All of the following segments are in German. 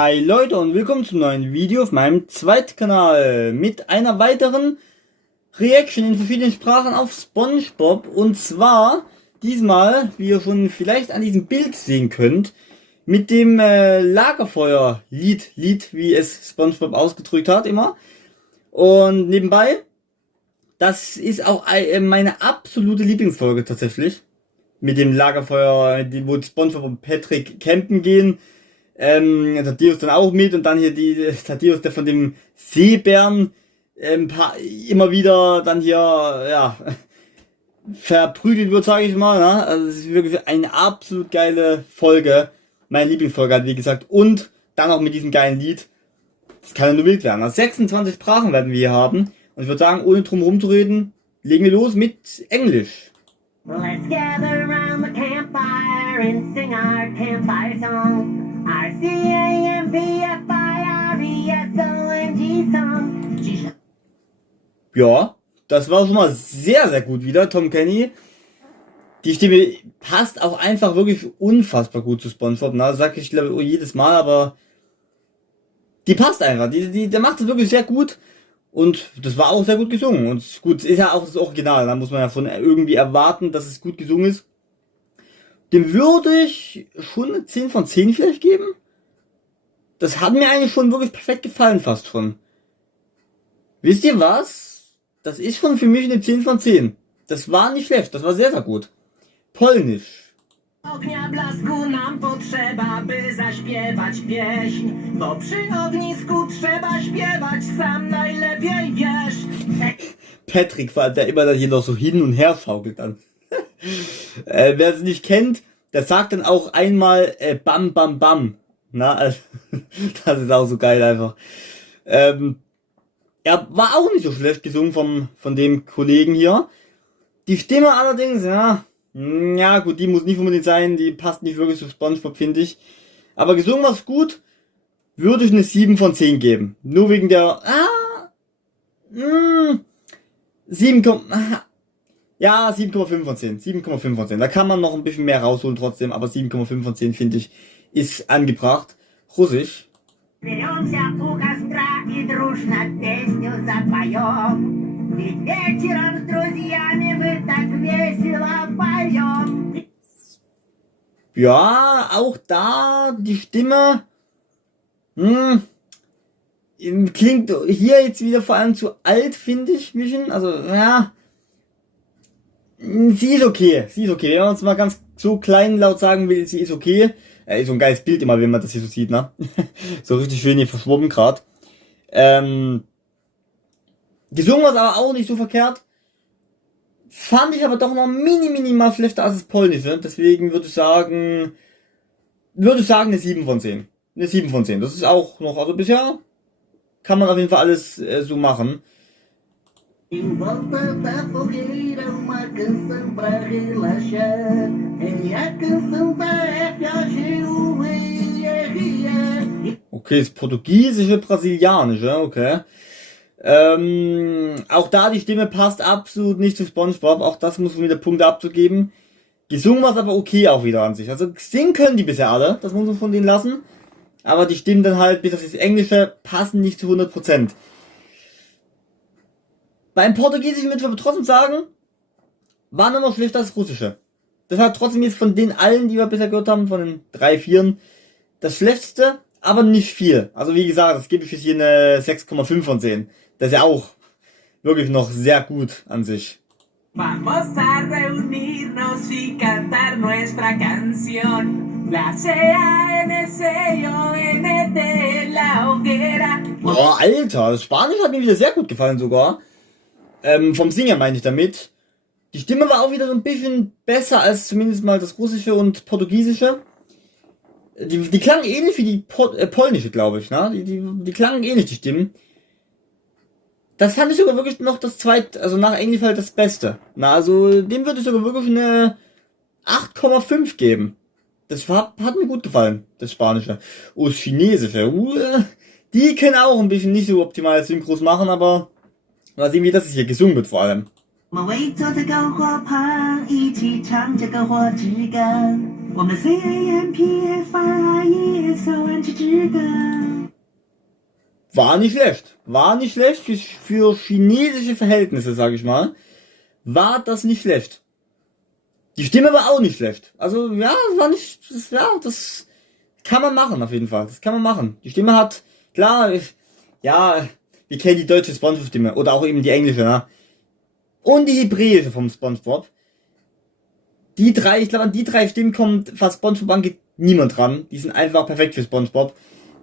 Hi Leute und willkommen zum neuen Video auf meinem Zweitkanal mit einer weiteren Reaction in verschiedenen Sprachen auf SpongeBob, und zwar diesmal, wie ihr schon vielleicht an diesem Bild sehen könnt, mit dem Lagerfeuer-Lied, wie es SpongeBob ausgedrückt hat immer. Und nebenbei, das ist auch meine absolute Lieblingsfolge tatsächlich, mit dem Lagerfeuer, wo SpongeBob und Patrick campen gehen. Thaddeus dann auch mit, und dann hier Thaddeus, der von dem Seebären immer wieder dann hier, ja, verprügelt wird, sage ich mal. Ne? Also es ist wirklich eine absolut geile Folge. Meine Lieblingsfolge halt, wie gesagt. Und dann auch mit diesem geilen Lied. Das kann ja nur wild werden. Also 26 Sprachen werden wir hier haben. Und ich würde sagen, ohne drum herum zu reden, legen wir los mit Englisch. Let's gather around the campfire and sing our campfire song. Our C-A-M-P-F-I-R-E-S-O-N-G song. Ja, das war schon mal sehr, sehr gut wieder, Tom Kenny. Die Stimme passt auch einfach wirklich unfassbar gut zu SpongeBob. Na, sag ich glaube jedes Mal, aber die passt einfach. Der macht das wirklich sehr gut. Und das war auch sehr gut gesungen. Und gut, ist ja auch das Original. Da muss man ja von irgendwie erwarten, dass es gut gesungen ist. Dem würde ich schon eine 10 von 10 vielleicht geben. Das hat mir eigentlich schon wirklich perfekt gefallen, fast schon. Wisst ihr was? Das ist schon für mich eine 10 von 10. Das war nicht schlecht, das war sehr, sehr gut. Polnisch. Ognia blasku nam potrzeba, by zaśpiewać pieśń. Bo przy ognisku trzeba śpiewać, sam najlepiej wiesz. Patrick, der immer dann hier noch so hin und her schaukelt dann. Wer es nicht kennt, der sagt dann auch einmal Bam Bam Bam. Na, also, das ist auch so geil einfach. Er war auch nicht so schlecht gesungen von dem Kollegen hier. Die Stimme allerdings, ja gut, die muss nicht unbedingt sein, die passt nicht wirklich zu SpongeBob, finde ich. Aber gesungen war's gut, würde ich eine 7 von 10 geben. Nur wegen der 7,5 von 10. 7,5 von 10. Da kann man noch ein bisschen mehr rausholen trotzdem, aber 7,5 von 10 finde ich, ist angebracht. Russisch. Беремся у костра и дружно песню запоем. Ведь вечером с друзьями мы так весело поем. Ja, auch da die Stimme klingt hier jetzt wieder vor allem zu alt, finde ich, bisschen. Also, ja, sie ist okay. Wenn man es mal ganz so kleinlaut sagen will, sie ist okay. Ist so ein geiles Bild immer, wenn man das hier so sieht, ne? So richtig schön hier verschwommen gerade. Gesungen war es aber auch nicht so verkehrt. Fand ich aber doch noch minimal schlechter als das Polnische. Deswegen würde ich sagen eine 7 von 10. Eine 7 von 10. Das ist auch noch, also bisher kann man auf jeden Fall alles so machen. Em volta da fogueira uma canção pra relaxar. É a canção da F-A-G-U-E-R-I-E. Okay, das Portugiesische, Brasilianische, okay. Auch da die Stimme passt absolut nicht zu SpongeBob. Auch das muss man wieder Punkte abzugeben. Gesungen war es aber okay auch wieder an sich. Also singen können die bisher alle, das muss man von denen lassen. Aber die Stimmen dann halt, bis auf das Englische, passen nicht zu 100%. Beim Portugiesischen würde ich aber trotzdem sagen, war nur noch schlechter als das Russische. Das hat trotzdem jetzt von den allen, die wir bisher gehört haben, von den 3, 4, das schlechteste, aber nicht viel. Also wie gesagt, das gebe ich jetzt hier eine 6,5 von 10. Das ist ja auch wirklich noch sehr gut an sich. Vamos a reunirnos y cantar nuestra canción. La C-A-N-C-O-N-T, la hoguera. Oh, Alter, das Spanisch hat mir wieder sehr gut gefallen sogar. Vom Singen meine ich damit. Die Stimme war auch wieder so ein bisschen besser als zumindest mal das Russische und Portugiesische. Die klangen ähnlich wie die polnische, glaube ich, ne? Die klangen ähnlich, die Stimmen. Das fand ich sogar wirklich noch das zweite, also nach Englisch halt das Beste. Na, also dem würde ich sogar wirklich eine 8,5 geben. Das hat mir gut gefallen, das Spanische. Oh, das Chinesische, die können auch ein bisschen nicht so optimal Synchros machen, aber mal sehen, wie das hier gesungen wird vor allem. 我们围坐在篝火旁，一起唱着篝火之歌。我们 CAMPFRIE so ein War nicht schlecht. War nicht schlecht für chinesische Verhältnisse, sage ich mal. War das nicht schlecht. Die Stimme war auch nicht schlecht. Also, ja, war nicht, das kann man machen, auf jeden Fall. Das kann man machen. Die Stimme hat, klar, ja, wir kennen die deutsche Spongebob-Stimme. Oder auch eben die englische, ne? Und die hebräische vom Spongebob. Die drei, ich glaube, an die drei Stimmen kommt, was Spongebob angeht, niemand dran. Die sind einfach perfekt für Spongebob.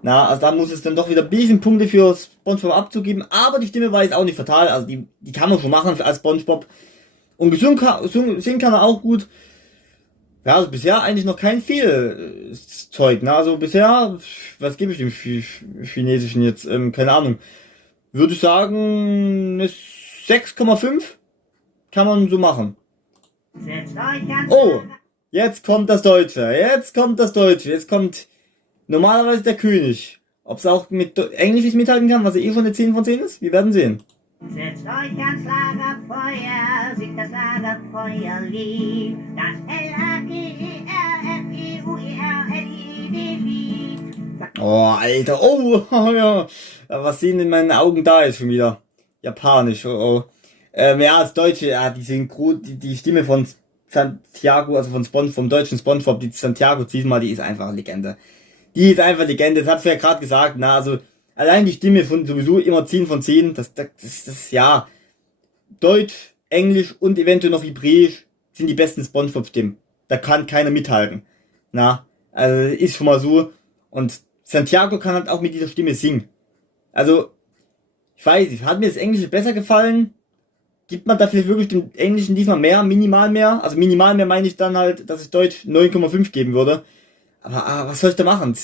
Na, also da muss es dann doch wieder ein bisschen Punkte für Spongebob abzugeben. Aber die Stimme war jetzt auch nicht fatal. Also die kann man schon machen als Spongebob. Und singen kann er auch gut. Ja, also bisher eigentlich noch kein Fehlzeug. Ne? Also bisher, was gebe ich dem Chinesischen jetzt? Keine Ahnung. Würde ich sagen, eine 6,5 kann man so machen. Oh, jetzt kommt das Deutsche. Jetzt kommt normalerweise der König. Ob es auch mit Englisch mithalten kann, was ja eh schon eine 10 von 10 ist? Wir werden sehen. Setzt euch ans Lagerfeuer, singt das Lagerfeuerlied, das Lagerfeuerlied. Oh, Alter, oh, ja. Was sehen in meinen Augen da jetzt schon wieder? Japanisch, oh. Ja, das Deutsche, ja, die Stimme von Santiago, also vom deutschen SpongeBob, die Santiago diesmal, die ist einfach Legende. Die ist einfach Legende, das hat's ja gerade gesagt, na, also, allein die Stimme von sowieso immer 10 von 10, das, ja, Deutsch, Englisch und eventuell noch Hebräisch sind die besten SpongeBob-Stimmen. Da kann keiner mithalten. Na, also, ist schon mal so. Und Santiago kann halt auch mit dieser Stimme singen. Also, ich weiß nicht, hat mir das Englische besser gefallen? Gibt man da vielleicht wirklich dem Englischen diesmal mehr, minimal mehr? Also minimal mehr meine ich dann halt, dass ich Deutsch 9,5 geben würde. Aber was soll ich da machen?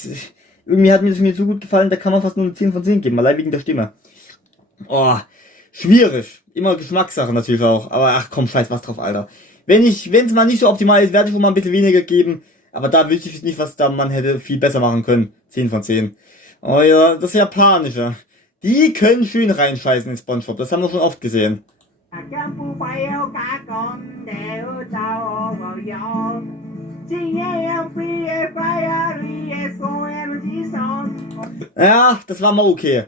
Irgendwie hat mir das mir so gut gefallen, da kann man fast nur eine 10 von 10 geben, allein wegen der Stimme. Oh, schwierig. Immer Geschmackssache natürlich auch. Aber ach komm, scheiß was drauf, Alter. Wenn es mal nicht so optimal ist, werde ich wohl mal ein bisschen weniger geben. Aber da wüsste ich nicht, was da man hätte viel besser machen können. 10 von 10. Oh ja, das Japanische. Die können schön reinscheißen in SpongeBob. Das haben wir schon oft gesehen. Ja, das war mal okay.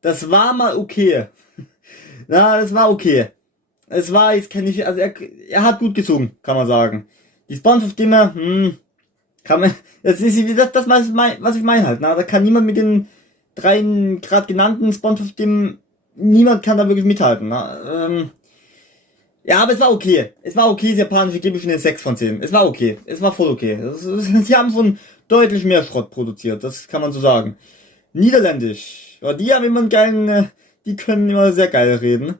Das war mal okay. Na, das war okay. Es war jetzt kann ich, also er hat gut gesungen, kann man sagen. Die SpongeBob-Stimme, kann man, das ist das was ich meine halt. Na, da kann niemand mit den drei gerade genannten SpongeBob-Stimmen, niemand kann da wirklich mithalten. Na, ja, aber es war okay. Es war okay, das Japanische gebe ich schon eine 6 von 10. Es war okay. Es war voll okay. Sie haben schon deutlich mehr Schrott produziert, das kann man so sagen. Niederländisch. Ja, die haben immer einen geilen, die können immer sehr geil reden.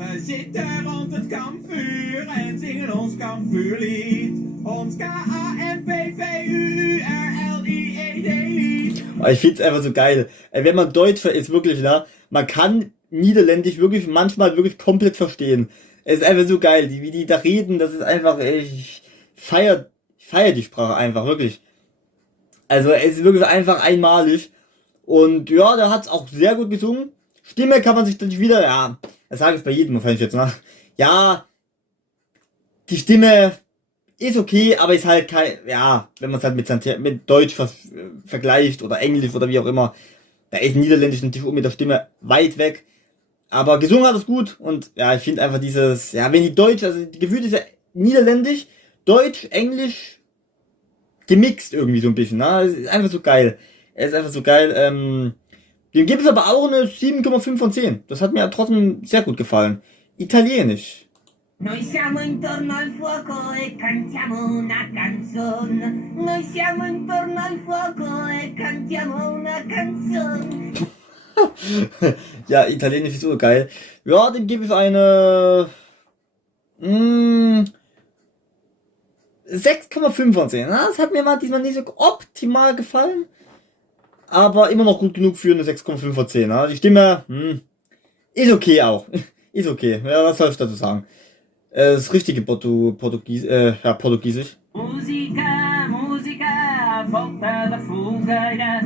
We zitten rond het kampvuur en zingen ons kampvuurlied. Ons KAMPVUURLIED-Lied. Ich find's einfach so geil. Wenn man Deutsch ist, wirklich, ne, man kann Niederländisch wirklich manchmal wirklich komplett verstehen. Es ist einfach so geil, wie die da reden, das ist einfach, ich feier die Sprache einfach, wirklich. Also es ist wirklich einfach einmalig. Und ja, der hat's auch sehr gut gesungen. Stimme kann man sich dann wieder, ja, das sage ich bei jedem, wahrscheinlich jetzt, ne? Ja, die Stimme ist okay, aber ist halt kein, ja, wenn man es halt mit Deutsch vergleicht oder Englisch oder wie auch immer, da ist Niederländisch natürlich mit der Stimme weit weg. Aber gesungen hat es gut und ja, ich finde einfach dieses, ja, wenn die Deutsch, also die Gefühl ist ja Niederländisch, Deutsch, Englisch gemixt irgendwie so ein bisschen, ne? Es ist einfach so geil. Es ist einfach so geil, dem gibt es aber auch eine 7,5 von 10. Das hat mir trotzdem sehr gut gefallen. Italienisch. Noi siamo intorno al fuoco e cantiamo una canzone. Noi siamo intorno al fuoco e cantiamo una canzone. Ja, Italienisch ist so geil. Ja, dem gebe ich eine 6,5 von 10. Das hat mir mal diesmal nicht so optimal gefallen. Aber immer noch gut genug für eine 6,5 von 10. Die Stimme, ist okay auch. Ist okay. Ja, was soll ich dazu sagen? Das richtige Portugiesisch. Musica, musica, volta da fogueira.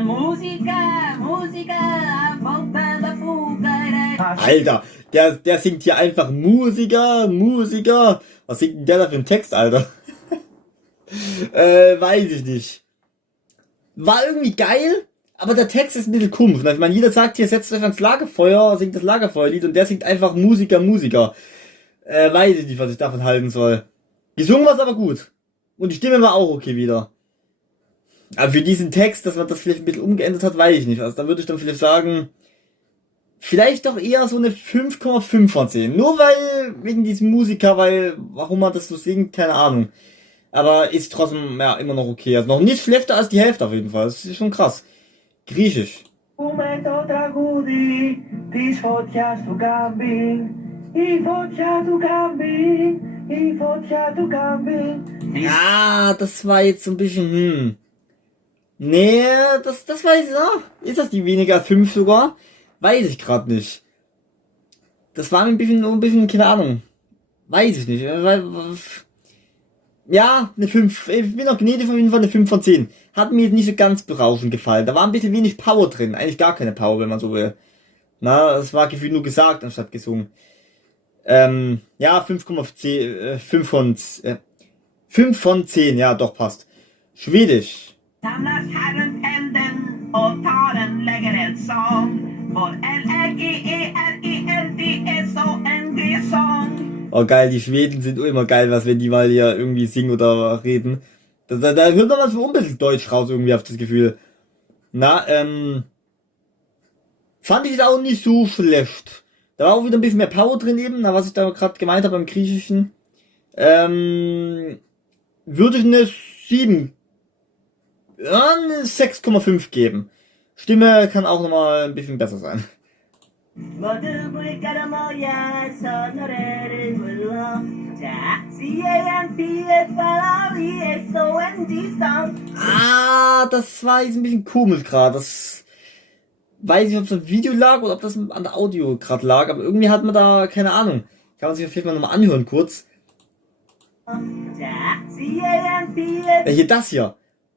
Musica, musica, volta da fogueira. Alter, der singt hier einfach Musiker. Was singt denn der da für einen Text, Alter? Weiß ich nicht. War irgendwie geil, aber der Text ist ein bisschen komisch. Ich meine, jeder sagt hier, setzt euch ans Lagerfeuer, singt das Lagerfeuerlied und der singt einfach Musiker, Musiker. Weiß ich nicht, was ich davon halten soll. Gesungen war es aber gut. Und die Stimme war auch okay wieder. Aber für diesen Text, dass man das vielleicht ein bisschen umgeändert hat, weiß ich nicht. Also da würde ich dann vielleicht sagen, vielleicht doch eher so eine 5,5 von 10. Nur weil, wegen diesem Musiker, weil, warum man das so singt, keine Ahnung. Aber ist trotzdem, ja, immer noch okay. Also noch nicht schlechter als die Hälfte auf jeden Fall. Das ist schon krass. Griechisch. Momento τραγούδι της φωτιάς του κάμπινγκ. Η φωτιά του κάμπινγκ, η φωτιά του κάμπινγκ. Ja, das war jetzt so ein bisschen, Nee, das weiß ich, ist das die weniger 5 sogar? Weiß ich gerade nicht. Das war mir ein bisschen, keine Ahnung. Weiß ich nicht. Ja, eine 5. Ich bin auch gnädig, auf jeden Fall eine 5 von 10. Hat mir jetzt nicht so ganz berauschend gefallen. Da war ein bisschen wenig Power drin. Eigentlich gar keine Power, wenn man so will. Na, es war gefühlt nur gesagt, anstatt gesungen. Ja, 5 von 10, ja, doch, passt. Schwedisch. Samlas Herren elden och tar en lägger eldsång. Vår L-Ä-G-E-R-I-L-D-S-O-N-G-sång. Oh geil, die Schweden sind immer geil, was wenn die mal hier irgendwie singen oder reden. Da hört man so ein bisschen Deutsch raus, irgendwie, auf das Gefühl. Na, fand ich es auch nicht so schlecht. Da war auch wieder ein bisschen mehr Power drin eben, na, was ich da gerade gemeint habe beim Griechischen. Würde ich eine 7, ja, eine 6,5 geben. Stimme kann auch nochmal ein bisschen besser sein. 모두 물가로 모여 손노래를 불러 자, C-A-M-P-F-L-O-E-S-O-N-G-Song. Ah, das war jetzt ein bisschen komisch gerade. Das weiß ich, ob es am Video lag oder ob das an der Audio gerade lag, aber irgendwie hat man da, keine Ahnung. Kann man sich vielleicht mal nochmal anhören kurz. Hier das hier.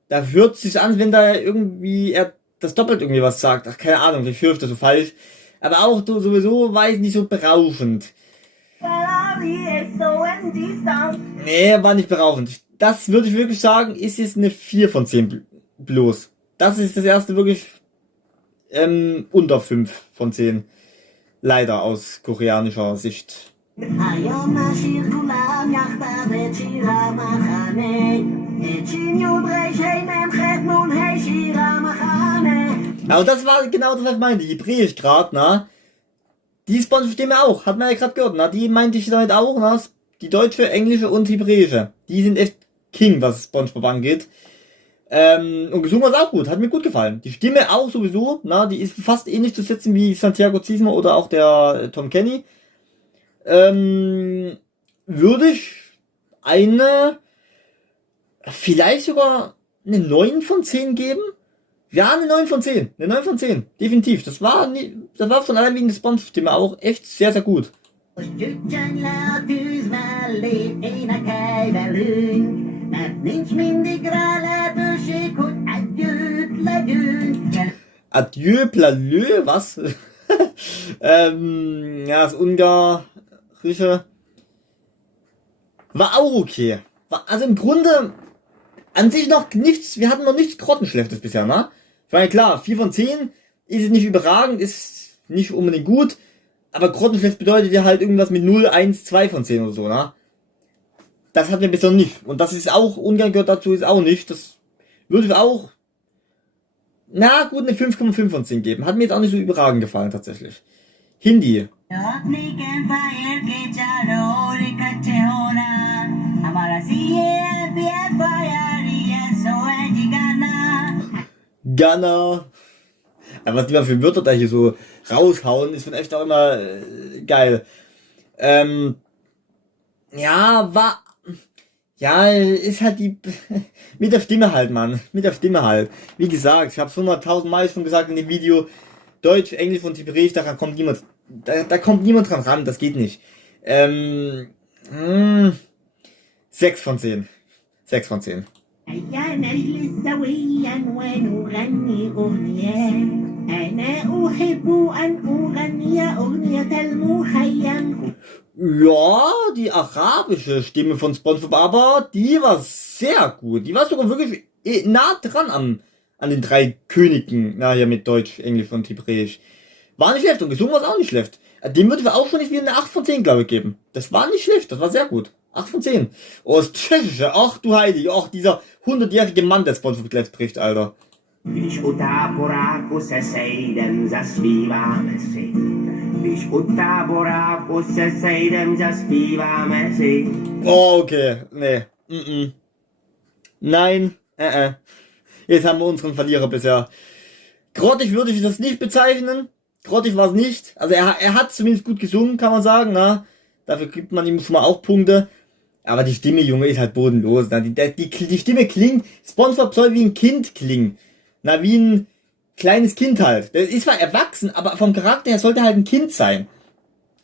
Da hört es sich an, wenn da irgendwie er das doppelt irgendwie was sagt. Ach, keine Ahnung, ich höre das so falsch. Aber auch sowieso war ich nicht so berauschend. Nee, war nicht berauschend. Das würde ich wirklich sagen, ist jetzt eine 4 von 10 bloß. Das ist das erste wirklich unter 5 von 10. Leider aus koreanischer Sicht. Aber das war genau das, was ich meinte. Hebräisch gerade, na. Die Sponsor-Stimme auch, hat man ja gerade gehört, na. Die meinte ich damit auch, na. Die deutsche, englische und hebräische. Die sind echt King, was SpongeBob angeht. Und gesungen war es auch gut, hat mir gut gefallen. Die Stimme auch sowieso, na. Die ist fast ähnlich zu setzen wie Santiago Ziesmer oder auch der Tom Kenny. Würde ich vielleicht sogar eine 9 von 10 geben? Ja, eine 9 von 10. Eine 9 von 10. Definitiv. Das war von allein wegen der Sponsor-Stimme auch echt sehr, sehr gut. Adieu, Plalö, was? Ja, das Ungarische war auch okay. Also im Grunde an sich noch nichts, wir hatten noch nichts Grottenschlechtes bisher, ne? Ich meine, klar, 4 von 10 ist es nicht überragend, ist nicht unbedingt gut, aber grottenschlecht bedeutet ja halt irgendwas mit 0, 1, 2 von 10 oder so, ne? Das hatten wir bisher nicht. Und das ist auch, Ungarn gehört dazu, ist auch nicht. Das würde ich auch, na gut, eine 5,5 von 10 geben. Hat mir jetzt auch nicht so überragend gefallen, tatsächlich. Hindi. Ghana. Aber was die mal für Wörter da hier so raushauen, ist von echt auch immer geil. Ist halt die mit der Stimme halt, Mann. Mit der Stimme halt. Wie gesagt, ich habe es 100.000 Mal schon gesagt in dem Video. Deutsch, Englisch und Hebräisch, da kommt niemand dran ran, das geht nicht. 6 von 10. 6 von 10. هيا نجلس سويا ونغني أغنية أنا أحب أن أغني أغنية المخيم Ja, die arabische Stimme von SpongeBob, aber die war sehr gut. Die war sogar wirklich nah dran an den 3 Königen, na ja, mit Deutsch, Englisch und Hebräisch. War nicht schlecht und gesungen war es auch nicht schlecht. Dem würde ich auch schon nicht wieder eine 8 von 10, glaube ich, geben. Das war nicht schlecht, das war sehr gut. 8 von 10. Oh, das Tschechische, ach du Heilig, ach dieser 100-jährige Mann, der SpongeBob gleich spricht, Alter. Když u táboráku se sejdem, zaspíváme si. Když u táboráku se sejdem, zaspíváme si. Oh, okay, nee. Nein, Jetzt haben wir unseren Verlierer bisher. Grottig würde ich das nicht bezeichnen. Grottig war es nicht. Also er hat zumindest gut gesungen, kann man sagen. Na? Dafür gibt man ihm schon mal auch Punkte. Aber die Stimme, Junge, ist halt bodenlos. Na? Die Stimme klingt, SpongeBob soll wie ein Kind klingen. Na, wie ein kleines Kind halt. Der ist zwar erwachsen, aber vom Charakter her sollte halt ein Kind sein.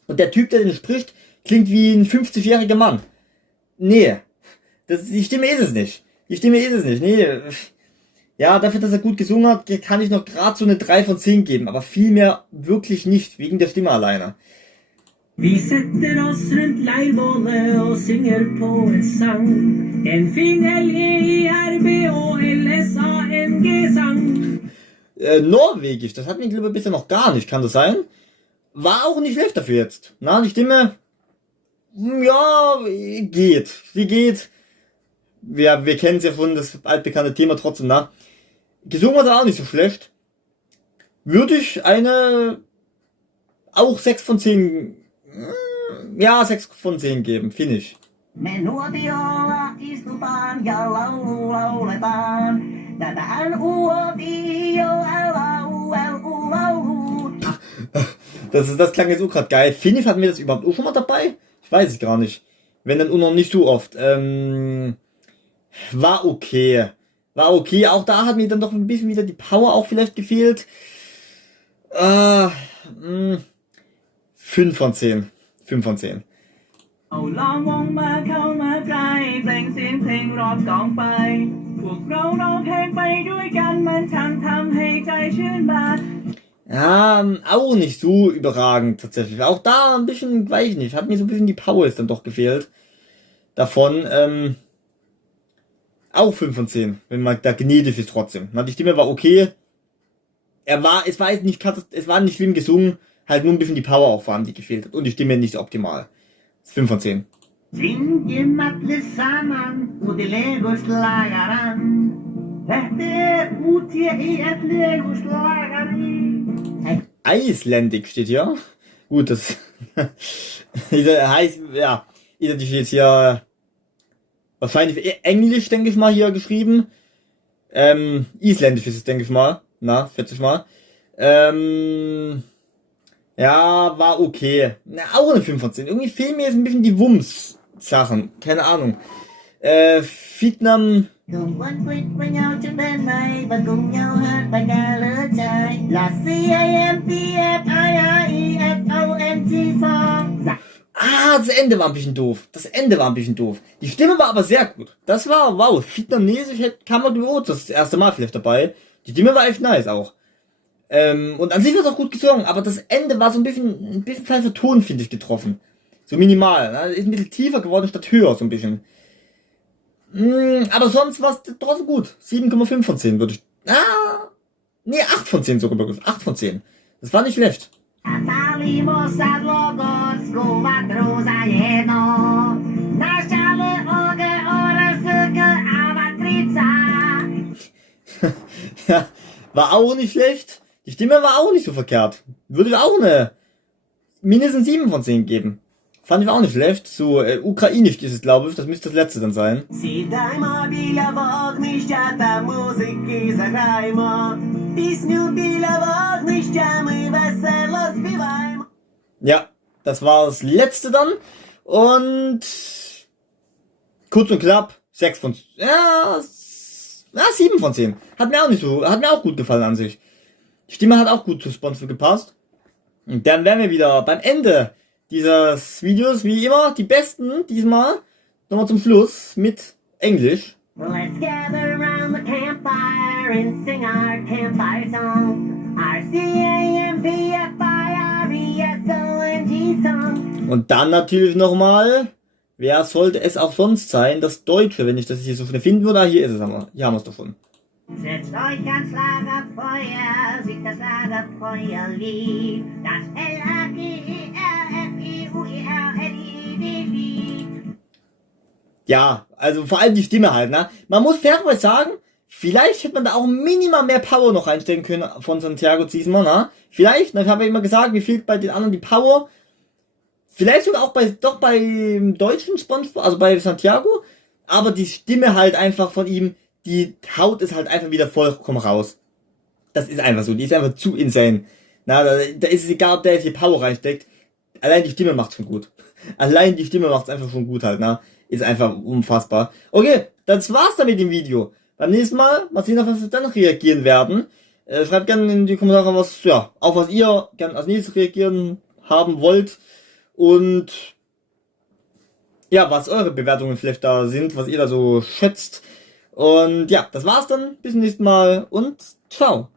Und der Typ, der den spricht, klingt wie ein 50-jähriger Mann. Nee. Die Stimme ist es nicht. Nee. Ja, dafür, dass er gut gesungen hat, kann ich noch gerade so eine 3 von 10 geben. Aber viel mehr wirklich nicht, wegen der Stimme alleine. Vi setter oss rundt leirbålet og synger på en sang. En fin L-E-R-B-O-L-S-A-N-G-Sang. Norwegisch, das hat mir glaube ich bisher noch gar nicht, kann das sein? War auch nicht schlecht dafür jetzt. Na, die Stimme, ja, geht. Sie geht. Wir kennen es ja von das altbekannte Thema trotzdem, na. Gesungen hat er auch nicht so schlecht. Würde ich eine auch 6 von 10, ja, 6 von 10 geben, finde ich. Me nuotiolla istutaan ja laulu lauletaan. Tätä L-U-O-V-I-O-L-A-U-L-U-Laulu. Das klang jetzt auch gerade geil. Finif hatten wir das überhaupt auch schon mal dabei? Ich weiß es gar nicht. Wenn dann auch noch nicht so oft. War okay. Auch da hat mir dann doch ein bisschen wieder die Power auch vielleicht gefehlt. 5 von 10. 5 von 10. เอาลองวงมาเข้ามาใกล้เปล่งเสียงเพลงรอบกองไฟพวกเราร้องเพลงไปด้วยกันมันช่างทำให้ใจชื่นบาน Ja, auch nicht so überragend tatsächlich. Auch da ein bisschen, weiß ich nicht, hat mir so ein bisschen die Power ist dann doch gefehlt. Davon, auch 5 von 10, wenn man da gnädig ist trotzdem. Na, die Stimme war okay. Es war jetzt nicht, es war nicht schlimm gesungen, halt nur ein bisschen die Power auch vor allem, die gefehlt hat. Und die Stimme nicht so optimal. 5 von 10. Tvingemat lissaman och de legoslagaren. Lätte ut i ett legoslageri. Icelandic steht hier. Gut, das heißt, ja, ist natürlich jetzt hier wahrscheinlich Englisch, denke ich mal, hier geschrieben. Isländisch ist es, denke ich mal. Na, 40 mal. Ja, war okay. Na, auch eine 5 von 10. Irgendwie fehlen mir jetzt ein bisschen die Wumms-Sachen. Keine Ahnung. Vietnam. Cùng quấn quýt với nhau trên bên mây và cùng nhau hát bài ca lứa trai là CAMPFIREFONG song. Das Ende war ein bisschen doof. Die Stimme war aber sehr gut. Das war, wow, vietnamesisch kam man überhaupt das erste Mal vielleicht dabei. Die Stimme war echt nice auch. Und an sich war es auch gut gesungen, aber das Ende war so ein bisschen falscher Ton, finde ich, getroffen. So minimal. Ne? Ist ein bisschen tiefer geworden statt höher, so ein bisschen. Aber sonst war es trotzdem gut. 7,5 von 10 würde ich. 8 von 10 sogar wirklich. 8 von 10. Das war nicht schlecht. Ja, war auch nicht schlecht. Die Stimme war auch nicht so verkehrt. Würde ich auch eine mindestens 7 von 10 geben. Fand ich auch nicht schlecht. So ukrainisch ist es, glaube ich. Das müsste das letzte dann sein. Ja, das war das letzte dann. Und kurz und knapp 6 von 10. Ja, 7 von 10. Hat mir auch gut gefallen an sich. Die Stimme hat auch gut zu SpongeBob gepasst. Und dann wären wir wieder beim Ende dieses Videos, wie immer, die besten, diesmal, nochmal zum Schluss, mit Englisch. Let's gather around the campfire and sing our campfire song. Our CAMPFIRESONG song. Und dann natürlich nochmal, wer sollte es auch sonst sein? Das Deutsche, wenn ich das hier so finden würde. Hier ist es, hier haben wir es doch schon. Setzt euch ans Lagerfeuer, singt das Lagerfeuerlied, das Lagerfeuerlied. Ja, also vor allem die Stimme halt, ne? Man muss fairerweise sagen, vielleicht hätte man da auch minimal mehr Power noch reinstecken können von Santiago diesmal, ne? Vielleicht, ich habe ja immer gesagt, mir fehlt bei den anderen die Power. Vielleicht sogar auch beim deutschen Spongebob, also bei Santiago, aber die Stimme halt einfach von ihm, die haut es halt einfach wieder vollkommen raus. Das ist einfach so, die ist einfach zu insane. Na, da ist es egal, ob der jetzt hier Power reinsteckt. Allein die Stimme macht's schon gut. Allein die Stimme macht's einfach schon gut halt, na. Ist einfach unfassbar. Okay, das war's dann mit dem Video. Beim nächsten Mal sehen, auf was wir dann reagieren werden. Schreibt gerne in die Kommentare, was ihr gerne als nächstes reagieren haben wollt. Und ja, was eure Bewertungen vielleicht da sind, was ihr da so schätzt. Und ja, das war's dann. Bis zum nächsten Mal und ciao.